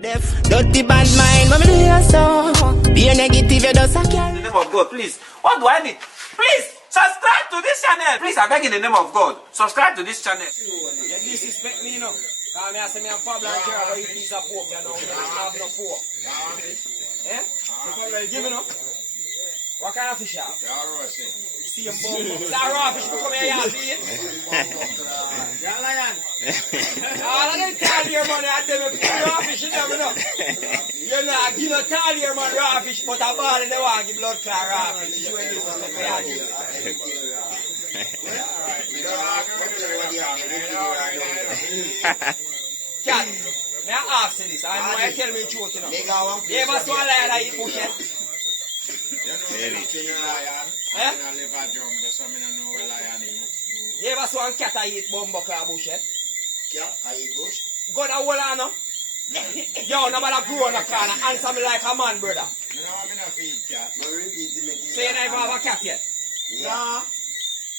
Dirty bad mind, but me do you so. Be a negative, you just a carry. In the name of God, please. What do I need? Please, subscribe to this channel. Please, I beg in the name of God. Subscribe to this channel. You disrespect me, you know. Because I say me a Pablo and care about you piece of pork, you know. You don't have no pork. Eh? Give me no. What kind of fish you have? See him bum. It's a raw fish, come here, you see it? You're a lion. All of them call here, man, and them raw fish, you never know. You know, I give no call here, man, raw fish, but a ball in the one, give blood clot raw fish. You show this, Cat, may I ask you this? I know you tell me the truth, you know. You ever saw a lion that eat bucket? Eh? You ever saw a cat that eat bumbuckler bucket? Cat, I eat bush. Go to wall on, no? Yo, nobody grow in the corner. Answer me like a man, brother. So you never have a cat yet? Yeah.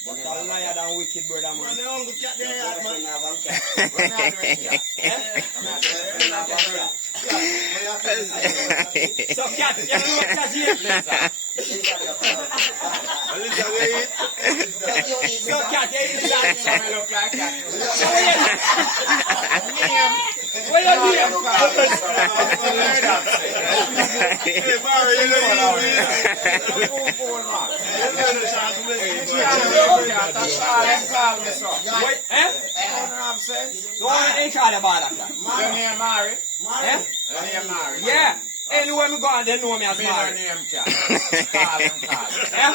But a liar than wicked, brother, man. The hungry cat there, man. So cat, you know what cat you eat? So cat, you eat that? Look like that. Where you name? Wait, eh? Don't ain't call about that. Your name Mary? Eh? Your name Mary? Yeah. Anywhere me go and they know me as Me your Mary. name Cat. Call him Cat. Eh?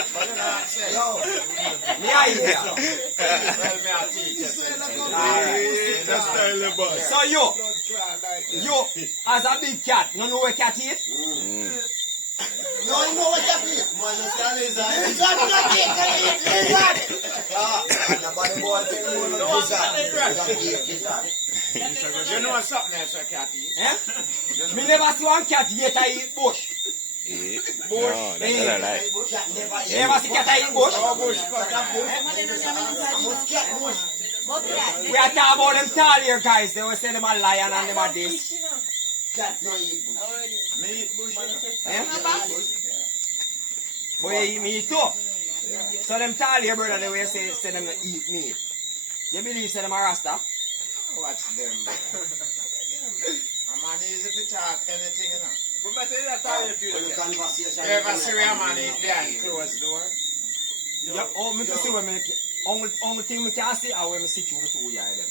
Me I here. Tell me a teacher. So you, as a big cat, you know where cat eat? No, you know what that is? Man, you see a lizard. Lizard, you don't eat lizard. And nobody boy tell you no lizard. You don't eat lizard. You know something else a cat eat? Eh? Me never see one cat yet I eat bush. No, that's not right. Cat never eat. You ever see cat I eat bush? bush, cut that bush. Cat bush. We are talking about them tall here guys. They will say them a lion and them a this. Cat no eat bush. Me eat bush. Eh? But you eat meat too. So them tall here brother they will say them eat meat. You believe say them a rasta? Watch them. A man easy to talk anything, you know. When the conversation. You ever see a man eat behind closed door? Yeah, oh, me to see when me only thing me can see how when me sit you with two yeah them.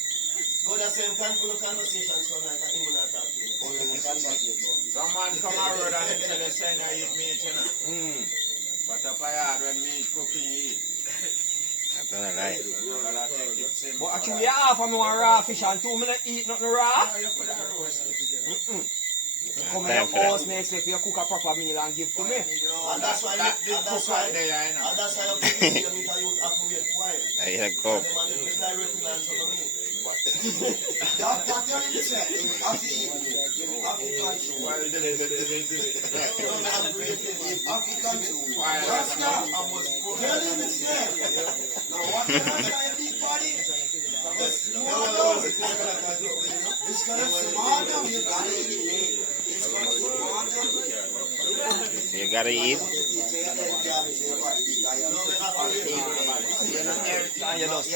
But the same kind of conversation sound like a human attack. Only the conversation. Some man come a road and tell you say you eat meat, you know. But up a yard when meat cooking you eat. That's not right. Well, I take it simple. But actually half of me want raw fish and 2 minutes eat nothing raw. You could have roasted. Come in the house, me expect you to cook a proper meal and give to me. And that's why That big cook out there, you know. and that's why you think you need to use have to wait quiet. I hear come. The man is direct lines over me. That you're in the set. After control. Well, they did it. After control. I was you're in the set. Now what can I tell you, big body? It's gonna small down. You gotta eat it. It's gonna small down. You gotta eat.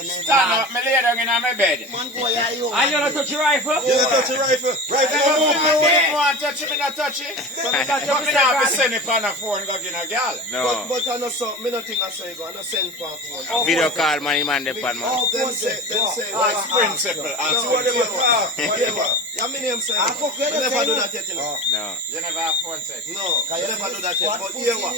Stand up, me lay down in my bed. And you don't touch your rifle? Touch a rifle. If you want to touch it, me not touch it. But me not be send it on a phone go get a girl. No. But I know so, me not think I say go, I know send for phone. Video call man, man, depend man. Them say, That's principle. no, whatever. Yeah, me name say, you never do that yet, you know. No. You never have phone sex. No, you never do that yet, but here what?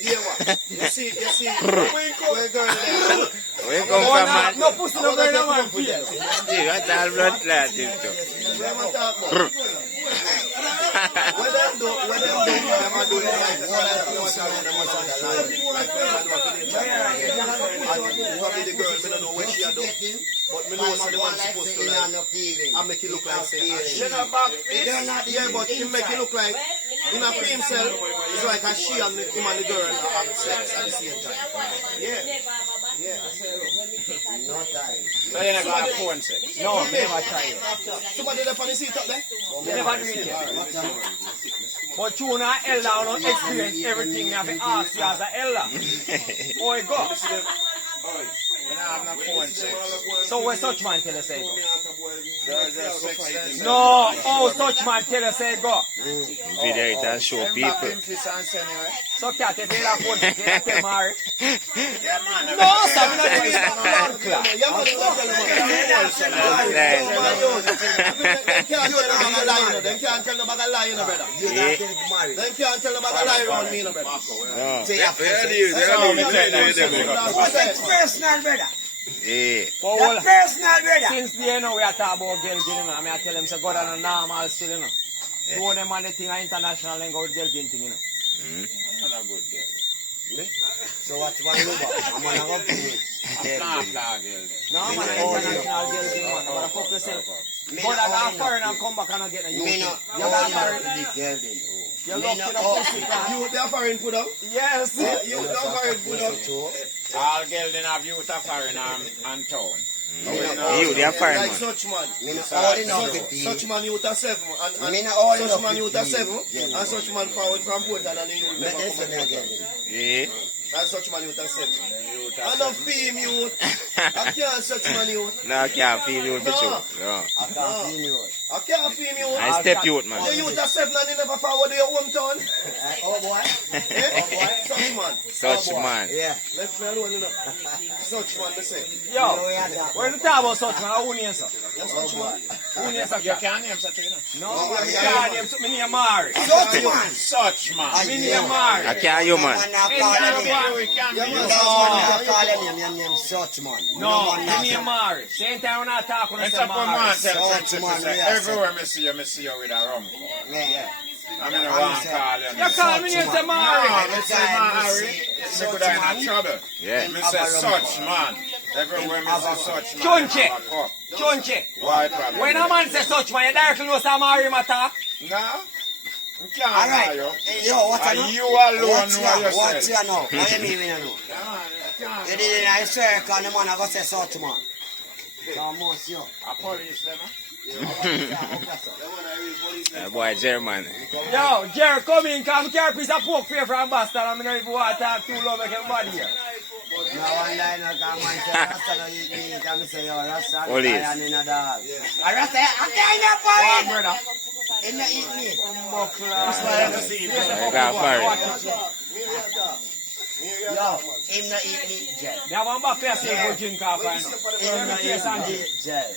Here what? You see, where girl there. Where you come from, man? No pussy no going on man face. See, what's all blood clot you too? Where am I talking about? When them do, them are doing like probably the girl, me don't know where she a do, but me know so the man supposed to like, I make it look like say, You know back fish. yeah, but he make it look like, him a free himself, it's like a she and him and the girl have sex at the same time. Yeah. No time. So you never have phone sex? No, me never try it. Somebody left on the seat up there? Me never drink it. But you not elder, you don't experience everything. You have to ask you as an elder. Oh, it go. I have no phone sex. So where such man tell us say go? Girls have sex sense. No, oh, such man tell us say go. Video it and show people. So cat, if you have phone sex, you have to marry. Yeah, man. No, sir, we not do this on a blood clot. Yeah, man, you can't tell them about a lie, you know. Them can't tell them about a lie, you know, brother. Yeah. Them can't tell them about a lie around me, you know, brother. No. That's personal, brother. Yeah. But well, That's personal, brother. since we know we are talking about girl thing, you know, I mean, I tell them say go down a normal still, you know. Two of them on the thing are international and go with girl thing, you know. I'm not a good girl. So what you want to do about? I'm gonna go to it. Nah, flag girl. No, man, international girl thing, man. But I fuck yourself. Go down a foreign and come back and get a Me youth. no, You got foreign. the girl then. You look to the pussy, man. You they are foreign put up? Yes. You they are foreign put up? All girls then have youth of foreign and town. You, they are foreign, like man. such man. Me no all enough Such man youth are 7 and Me no all such enough man youth are 7 15. and such man forward from Portland and you Me never this come one again. Yeah. and such man youth are 7. And a fame youth. I can't such man youth. No, I can't feel you for sure. No. I can't feel you. I can't fame youth. I step youth, man. The youth are 7 and you never forward to your hometown. Oh boy. Eh? Such man. Such man. Yeah. Left me alone, you know. Such man, they say. Yo, when you talk about such man, who name sir? Such man. Who name sir? You can't name such a thing. No, I can't name me name Mari. Such man. Such man. Me name Mari. I can't you, man. Man now call him. We can't be No, man now call him. Your name such man. No, me name Mari. Same time when I talk, when I It's say up on man, Mari. tell everywhere me see you with a rum. Yeah. I mean, I want to call you. You call me name say Mari. No, me say Mari. Me could have in trouble. Yeah. Me say such man. Everywhere me say such man. Chunche. Oh, Chunche. why problem? When a man say such man, you directly know say Mari matter. No. You can't All right. lie, yo. Hey, yo, what's And that? you alone What's know that? yourself. What's that now? What do you mean, you know? You did it in a circle and the man I go say such man. So most you. A police, them, That boy, German. Yo, Jerry, come in, come carry a piece of pork for you from Boston. I don't even want to talk too long, make everybody here. No one line no come and say Rasta no eat meat and me say yo Rasta Police. lion in a dog. And Rasta I can't eat One pork. brother. He no eat meat. I got married. Yo, him no eat meat, Jay. They have one back there saying go drink off right now. Him no eat meat, Jay.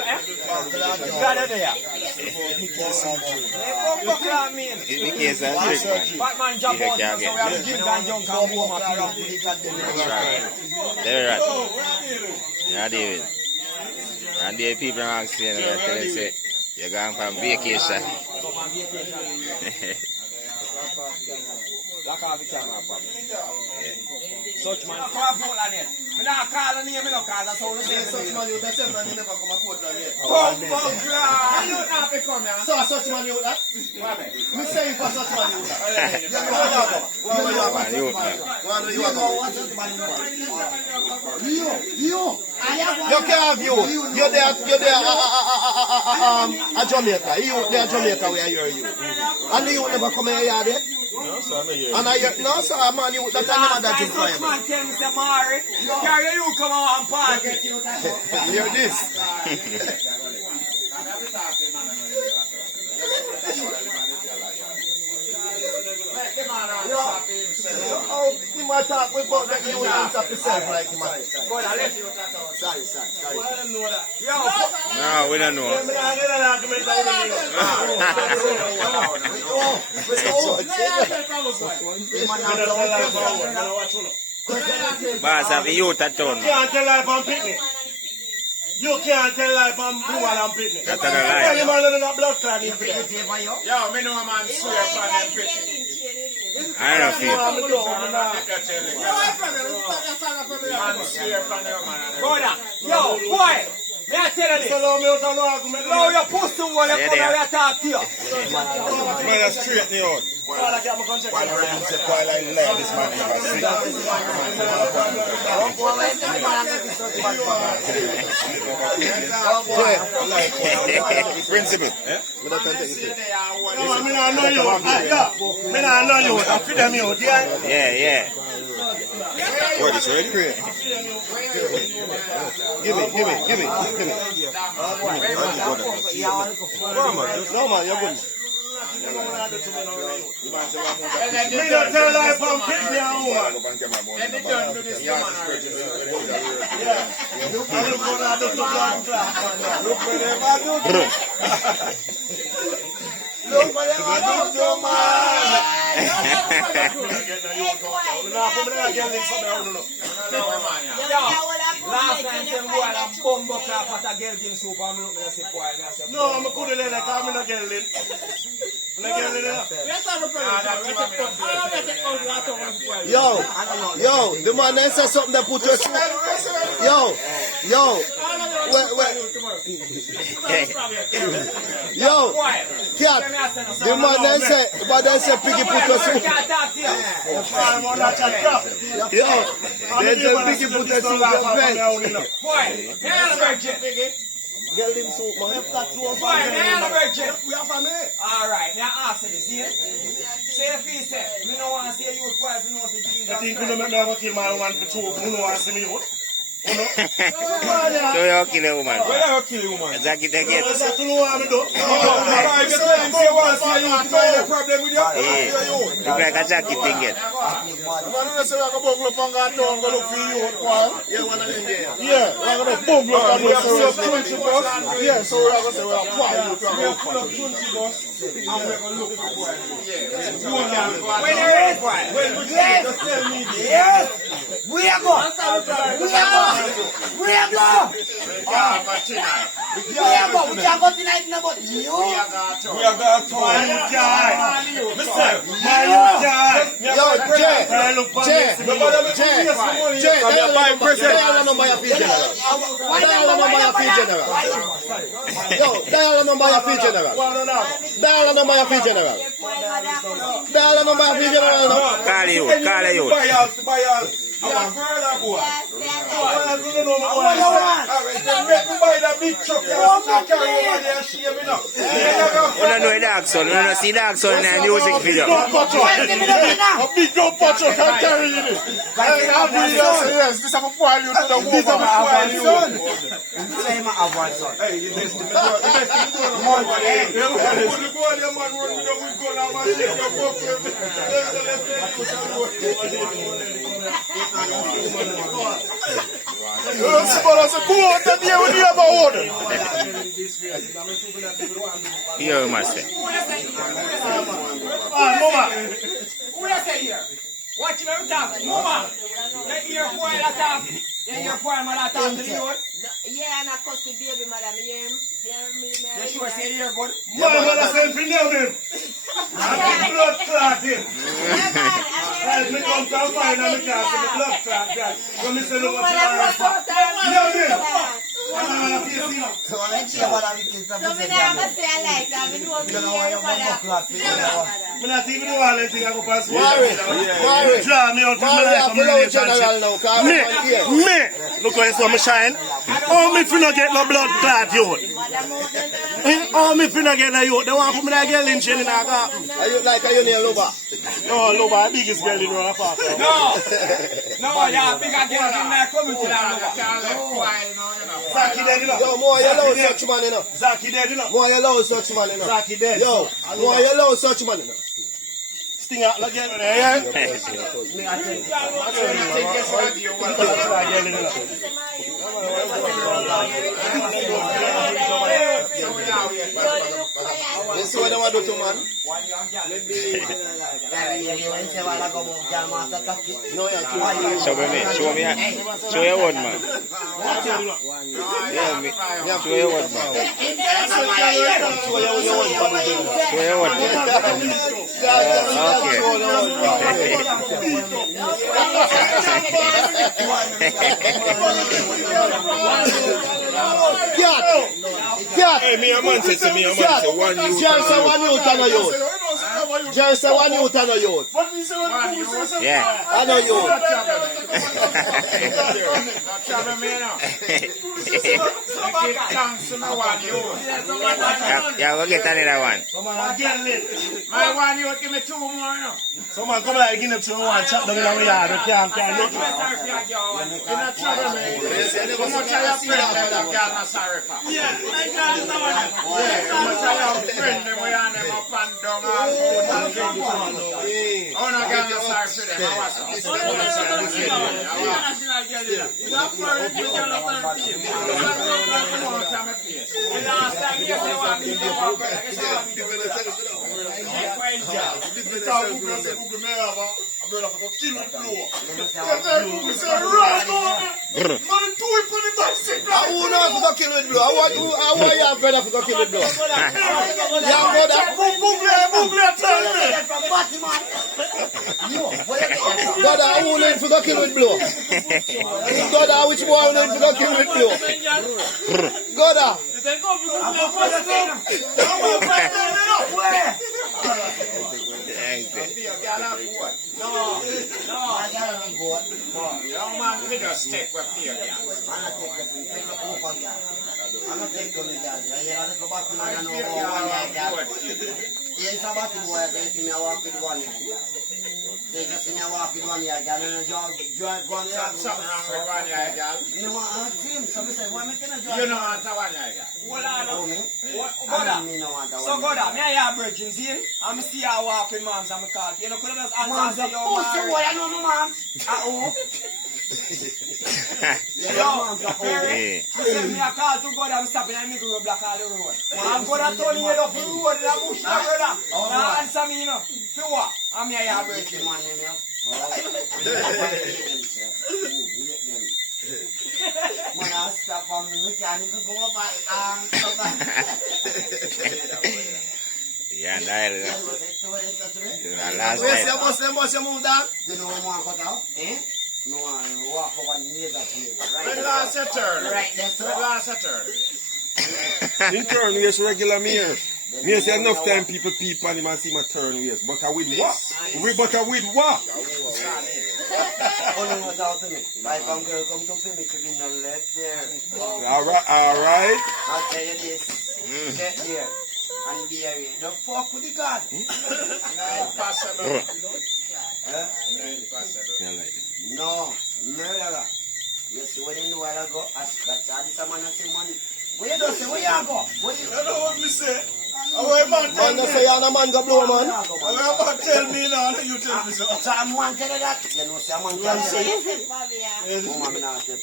Got it there. It's the case of trick, man. Batman jump out now, so we have to drink and jump and warm up. That's right. They're right. Yeah, David. And the people are saying that they say, you're going from vacation. Lock off the camera, probably. Such man, call Portland yet. Me not call the name, me not call, that's how we say Such it. man youth are 7 and you never come to Portland yet. Come on, God. You don't have to come here. So such man youth that? Me saying for such man youth that. Man, you, man. You can't have you. You're there at Jamaica. You there at Jamaica where you're you. And you never come here yard yet? And I no sir man you that I never that you Such man tell me say Mari, carry you come on and party. Hear this. Oh, you might talk about that you want to self like him. Sorry. Yo, No, we don't know. Boss have the youth at town, man. Can't tell life on picnic. You can't tell life on blue and picnic. That's not a Tell him lie. all of the blood clot in picnic. Yo, me know a man swear for them picnic. I don't feel. Man swear for them, man. brother, yo, boy, may I tell you this? Now your pussy will come here and talk to you. Straighten you out. Koala cat, I'm going to check it. Koala in there, this man never see. Principal. No, I know you. Yeah, I know you. I feed them out, yeah? Yeah. What is ready? Give me. No, man, you're good. Me don't tell life from pick me and woman. Let it done to this woman already. Yeah. Look what I do to blood clot. Look what them I do to Look what them I do to man. Last time them boy and bumbo clap at a girl game soup and me look at the boy and I say, no, I'm could have let her come in a girl in. Yo, the man that said something that put your Yo, cat, the man that said piggy put your soup. Yo, there's a piggy put your soup in bed. boy, hell virgin. Get him soup, man. Boy, hell virgin. Alright, now ask this, see? Say if he said, me no want to see you with poison nose with Jesus. I think you don't never kill my woman for two. You don't want to see me out. So you kill a woman. Where you kill a woman? Exactly, take it. You don't want me to do. Yeah. Look like a jacket thing it. Yeah, so we're going to say we're We are going tonight in about you. We are going to Dark Sun. You don't see Dark Sun in the music video. A big dog patrol can carry it. Yes, this is a while you to the woman. Hey, you missed the Here, master. Who you say here? Watch him every time. Mama, they hear boy that talk. They hear boy that talk to the youth. Yeah, and I cuss the baby, madam. They sure say here good. My mother said for nail him. I'm blood clot him. As me come to find and me can't see the blood clot that. When me say look what you are. Nail him. So me never say I like that. Me know me here, mother. Me not even know all anything I go pass. Worry. Draw me out from my life and relationship. Me. Look how you saw me shine. Oh, me finna get no blood clot, youth. Oh, me finna get no youth. They want to put me that girl in chain in our garden. Are you near Luba? No, Luba, the biggest girl in our park. No, yeah, bigger girl in my community now. Zaki dead, you know. Yo, more you love such man, you know. Zaki dead, you know. More you love such man, you know. Zaki dead. Yo, more you love such man, you know. Sting out again, yeah? You see what they want to do to man? Show me. Show your word, man. Yeah, me. Show your word, man. Show your word, man. Okay. Hey, me a man say to me, a man say one youth. One youth and a youth. Jerry say one youth and a youth. Yeah. I know youth. Yeah, we'll get another one. My one you give me 2 more now. Someone come like give them to one chop down in the yard. They can't look. In a trouble, man. How much I have friend them that girl not sorry for? Yeah, my girl is not one. How much I have friend them we and them up and down all food and drink. Oh no, girl not sorry for them. I was I who know if you go kill with blow? I want your brother to go kill with blow. Yeah, brother. Brother, who know if you go kill with blow? Brother, which boy who know if you go kill with blow? Brother. Young man, we just stick with fear. Yes, about the boy, I think me walk with one year. They just see me walk with 1 year, girl, and a drive 1 year. Something wrong with 1 year, girl. You know what, I see him, so we say, why making a drive? You know what 1 year, girl. Hold on, So go down, me I have virgins in. I'm see her walk with moms and me call. You know, could have just answer and say, yo, pussy boy, I know my mom. Yo, Perry, you said me a call to God and stopping and nigga will block all the road. I'm gonna turn you up the road in a bush, my brother. Now answer me, you know. For what? I'm here, you have virgin. Man, you know. Man, I'll stop on me, we can't even go back and come back. Yeah, that is last Where's night. your boss, you move down? You know what I'm cut out? Eh? No, I walk over the neighbor here. Red last your turn. Right, that's Red last your turn. In turn ways regular mirror. Me say enough time people peep on him and see my turn ways. But I with what? But I with what? Oh no, no, talk to me. If I'm girl come to me, could be no left there. Alright. I'll tell you this. Get there. And be away. The fuck with the God? Impossible. No, murderer. You see what in the while ago? That's how this man has some money. Where you do say? Where you go? Where you? You know what me say? Man, no say you're a man go blow, man. What tell me now, you tell me so. So I'm one tell you that. You know, say I'm one tell you that. Oh, man, I'm not tell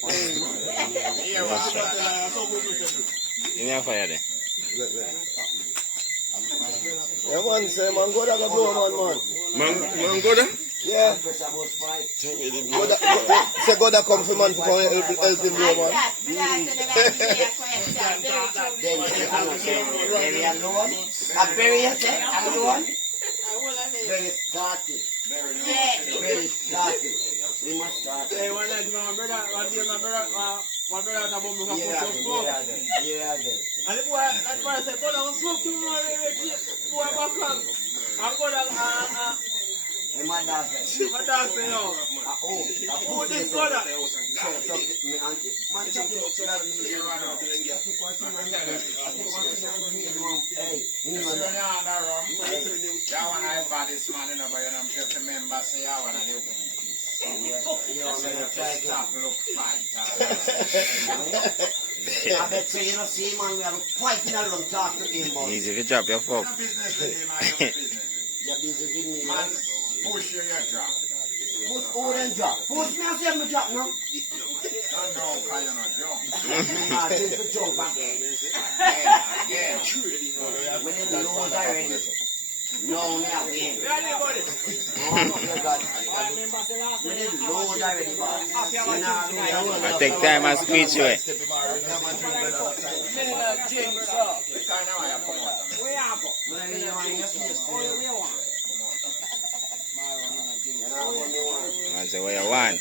Give me a fire there. Yeah, man, say man go there go blow, man. Man go there? Yeah. Say go there come for man to come help him blow, man. Then very alone. Very alone. Very started. Very started. We must start. Hey, one day my brother Yeah. and the boy said, go down, smoke to more, boy, back on. I'm going to, My dad said, no. Who this brother? I bet you don't see man, we are fighting around talking to him about. Easy to drop your fuck. You're busy with me, man. Push your drop. Push all them drop. Push me and say me drop now. No, because you're not young. Nah, take the jump again. Yeah. We need the lows already. No, me a win. No, you got it. We need the lows already, boss. I take time and squeeze you. I say, what you want?